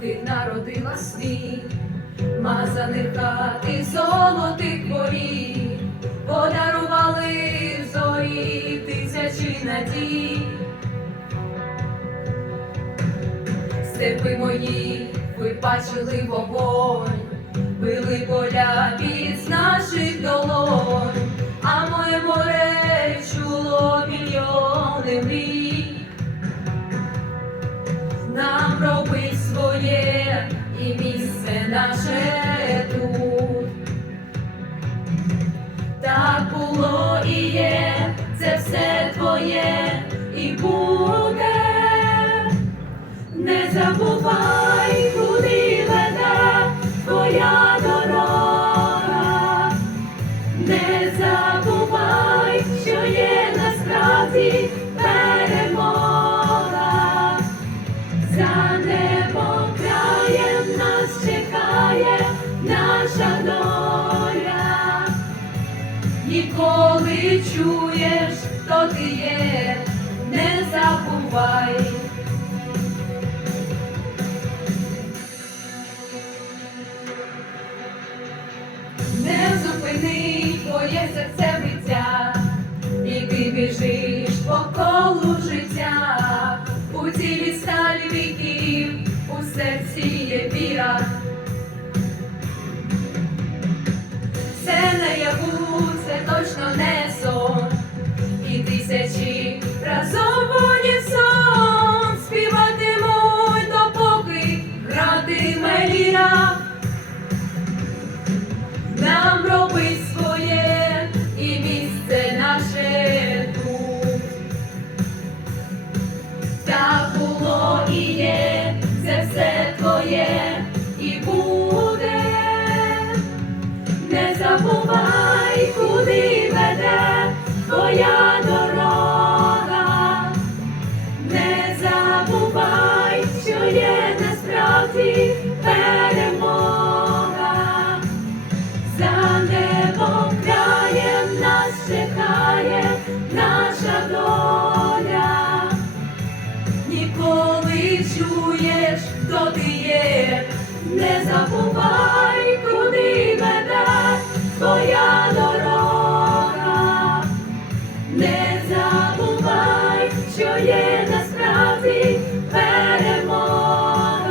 ти народила світ, мазаних хат і золотих воріт, подарували зорі тисячі надій. Степи мої, ви бачили вогонь, били поля від наших долонь, Yeah. Чуєш, хто ти є, не забувай. Не зупини твоє серце биття, і ти біжиш по колу життя, у тілі сталі віків, у серці є віра. Не забувай, куди веде твоя дорога. Не забувай, що є насправді перемога. За небом краєм нас чекає наша доля. Ніколи чуєш, хто ти є, не забувай. що є насправді перемога.